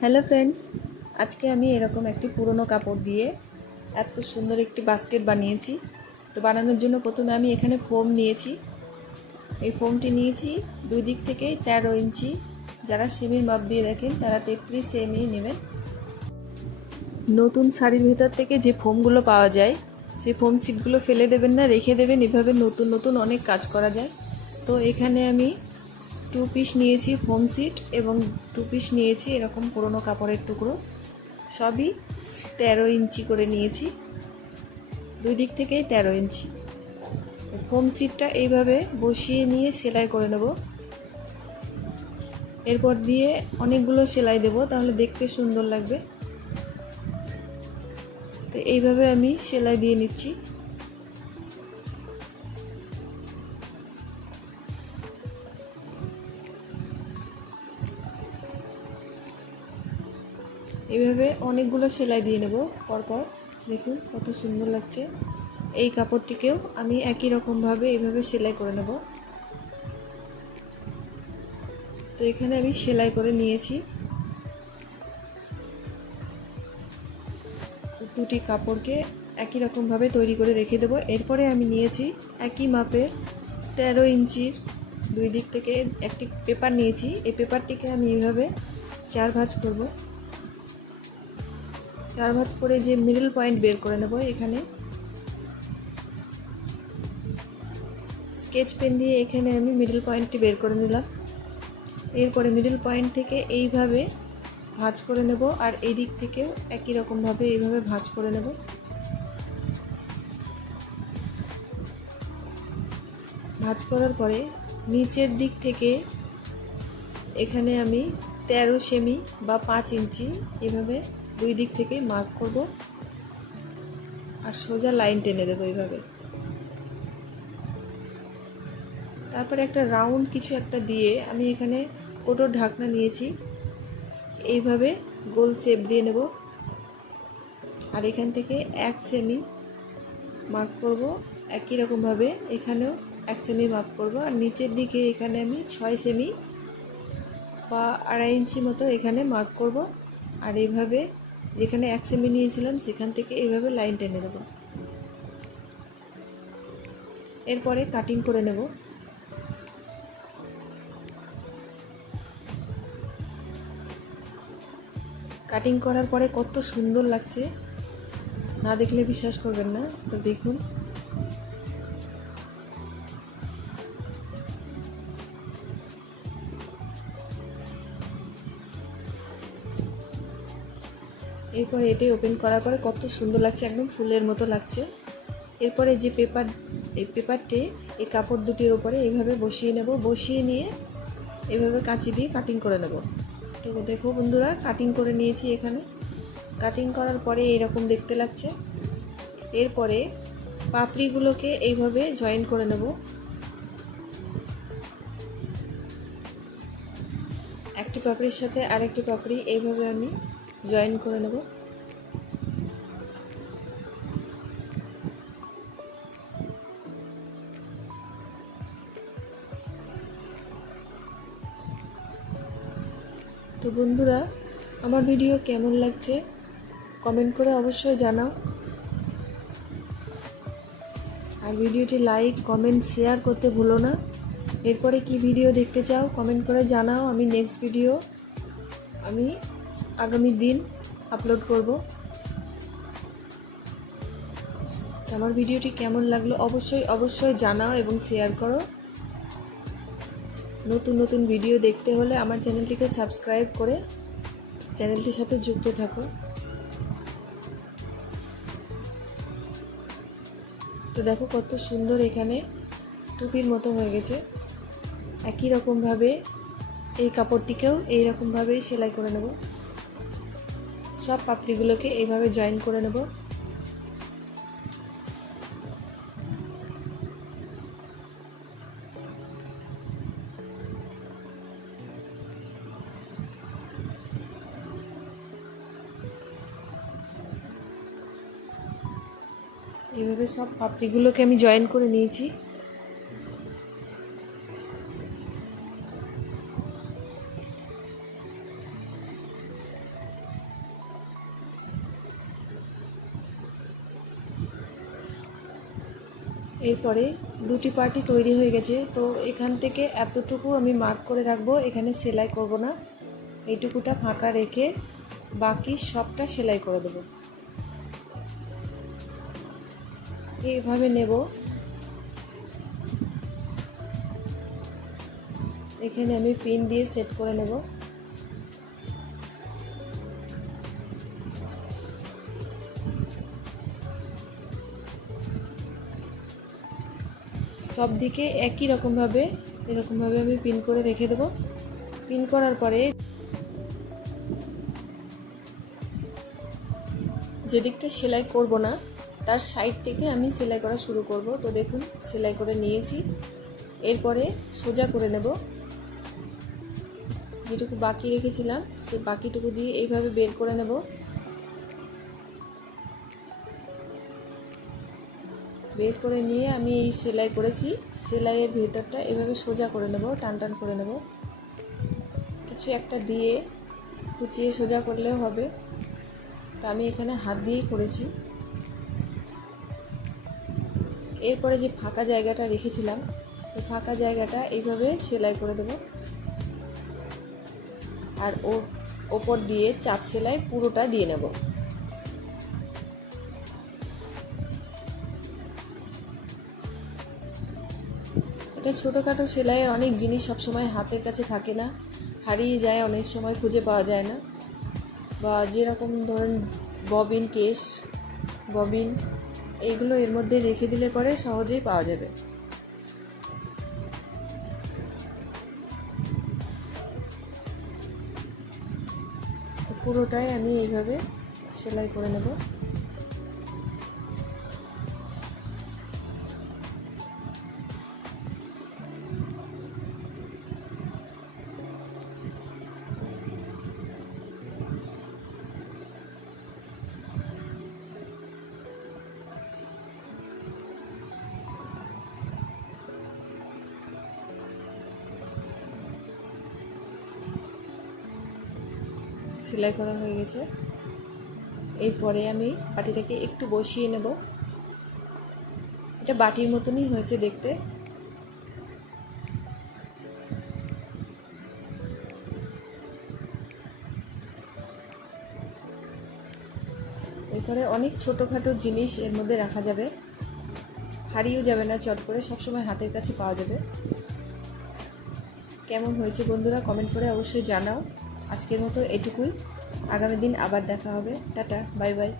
Hello friends, আজকে আমি এরকম একটি পুরনো কাপড় দিয়ে এত সুন্দর একটি বাস্কেট বানিয়েছি। তো বানানোর জন্য প্রথমে আমি এখানে ফোম নিয়েছি। এই ফোমটি নিয়েছি দুই দিক থেকেই 13 ইঞ্চি। যারা সেমির মাপ দিয়ে দেখেন তারা 33 সেমি নেবেন। নতুন শাড়ির ভেতর থেকে যে ফোমগুলো পাওয়া যায় সেই ফোম সিটগুলো ফেলে দেবেন না, রেখে দেবেন। এভাবে নতুন নতুন অনেক কাজ করা যায়। তো এখানে আমি 2 পিস নিয়েছি ফোম সিট এবং 2 পিস নিয়েছি এরকম পুরনো কাপড়ের টুকরো। সবই 13 ইঞ্চি করে নিয়েছি, দুই দিক থেকেই 13 ইঞ্চি। ফোম সিটটা এইভাবে বসিয়ে নিয়ে সেলাই করে নেব। এরপর দিয়ে অনেকগুলো সেলাই দেব, তাহলে দেখতে সুন্দর লাগবে। তো এইভাবে আমি সেলাই দিয়ে নিচ্ছি। এইভাবে অনেকগুলো সেলাই দিয়ে নেব পরপর। দেখুন কত সুন্দর লাগছে। এই কাপড়টিকেও আমি একই রকমভাবে এইভাবে সেলাই করে নেব। তো এখানে আমি সেলাই করে নিয়েছি। দুটি কাপড়কে একই রকমভাবে তৈরি করে রেখে দেবো। এরপরে আমি নিয়েছি একই মাপের 13 ইঞ্চির দুই দিক থেকে একটি পেপার নিয়েছি। এই পেপারটিকে আমি এইভাবে 4 ভাঁজ করব। 4 ভাঁজ করে যে মিডল পয়েন্ট বের করে নেব। এখানে স্কেচ পেন দিয়ে এখানে আমি মিডল পয়েন্টটি বের করে নিলাম। এরপরে মিডল পয়েন্ট থেকে এইভাবে ভাঁজ করে নেব, আর এই দিক থেকেও একই রকমভাবে এইভাবে ভাঁজ করে নেব। ভাঁজ করার পরে নিচের দিক থেকে এখানে আমি 13 সেমি বা 5 ইঞ্চি এভাবে দুই দিক থেকে মার্ক করব, আর সোজা লাইন টেনে দেবো এইভাবে। তারপরে একটা রাউন্ড কিছু একটা দিয়ে আমি এখানে কোটোর ঢাকনা নিয়েছি, এইভাবে গোল শেপ দিয়ে নেব। আর এখান থেকে 1 সেমি মার্ক করব। একই রকমভাবে এখানেও 1 সেমি মার্ক করব, আর নিচের দিকে এখানে আমি 6 সেমি বা 2.5 ইঞ্চি মতো এখানে মার্ক করব। আর এইভাবে যেখানে 1 সেমি নিয়েছিলাম সেখান থেকে এইভাবে লাইন টেনে দেব। এরপরে কাটিং করে নেব। কাটিং করার পরে কত সুন্দর লাগছে, না দেখলে বিশ্বাস করবেন না। তো দেখুন, এরপরে এটাই ওপেন করার পরে কত সুন্দর লাগছে, একদম ফুলের মতো লাগছে। এরপরে যে এই পেপারটি এই কাপড় দুটির উপরে এইভাবে বসিয়ে নেব। বসিয়ে নিয়ে এইভাবে কাঁচি দিয়ে কাটিং করে নেব। তো দেখো বন্ধুরা, কাটিং করে নিয়েছি। এখানে কাটিং করার পরে এইরকম দেখতে লাগছে। এরপরে পাপড়িগুলোকে এইভাবে জয়েন করে নেব। একটি পাপড়ির সাথে আরেকটি পাপড়ি এইভাবে আমি জয়েন করে নেব। তো বন্ধুরা, আমার ভিডিও কেমন লাগছে কমেন্ট করে অবশ্যই জানাও। আর ভিডিওটি লাইক কমেন্ট শেয়ার করতে ভুলো না। এরপরে কি ভিডিও দেখতে চাও কমেন্ট করে জানাও। আমি নেক্সট ভিডিও আগামী দিন আপলোড করব। আমার ভিডিওটি কেমন লাগলো অবশ্যই জানাও এবং শেয়ার করো। নতুন নতুন ভিডিও দেখতে হলে আমার চ্যানেলটিকে সাবস্ক্রাইব করে চ্যানেলটির সাথে যুক্ত থাকো। তো দেখো কত সুন্দর এখানে টুপির মতো হয়ে গেছে। একই রকমভাবে এই কাপড়টিকেও এই রকমভাবেই সেলাই করে নেব। সব পাপড়িগুলোকে এইভাবে জয়েন করে নেব। এইভাবে সব পাপড়িগুলোকে আমি জয়েন করে নিয়েছি। এরপরে দুটি পার্টই তৈরি হয়ে গেছে। তো এখান থেকে এতটুকু আমি মার্ক করে রাখবো, এখানে সেলাই করব না, এইটুকুটা ফাঁকা রেখে বাকি সবটা সেলাই করে দেব। এইভাবে নেব, এখানে আমি পিন দিয়ে সেট করে নেব। সব দিকে একই রকমভাবে এরকমভাবে আমি পিন করে রেখে দেব। পিন করার পরে যেদিকটা সেলাই করব না তার সাইড থেকে আমি সেলাই করা শুরু করব। তো দেখুন সেলাই করে নিয়েছি। এরপরে সোজা করে নেব, যেটুকু বাকি রেখেছিলাম সে বাকিটুকু দিয়ে এইভাবে বের করে নেব। বের করে নিয়ে আমি এই সেলাই করেছি, সেলাইয়ের ভেতরটা এভাবে সোজা করে নেব, টান টান করে নেব। কিছু একটা দিয়ে কুচিয়ে সোজা করলেও হবে, তো আমি এখানে হাত দিয়েই করেছি। এরপরে যে ফাঁকা জায়গাটা রেখেছিলাম এই ফাঁকা জায়গাটা এইভাবে সেলাই করে দেব, আর ওর ওপর দিয়ে চাপ সেলাই পুরোটা দিয়ে নেব। এটা ছোটোখাটো সেলাইয়ের অনেক জিনিস সবসময় হাতের কাছে থাকে না, হারিয়ে যায়, অনেক সময় খুঁজে পাওয়া যায় না। বা যেরকম ধরুন ববিন, কেস, ববিন, এইগুলো এর মধ্যে রেখে দিলে পরে সহজেই পাওয়া যাবে। তো পুরোটাই আমি এইভাবে সেলাই করে নেব। সেলাই করা হয়ে গেছে। এরপরে আমি বাটিটাকে একটু বসিয়ে নেব। এটা বাটির মতনই হয়েছে দেখতে। এরপরে অনেক ছোটোখাটো জিনিস এর মধ্যে রাখা যাবে, হারিয়েও যাবে না, চট করে সবসময় হাতের কাছে পাওয়া যাবে। কেমন হয়েছে বন্ধুরা কমেন্ট করে অবশ্যই জানাও। আজকের মতো এটুকুই, আগামী দিন আবার দেখা হবে। Tata, bye bye.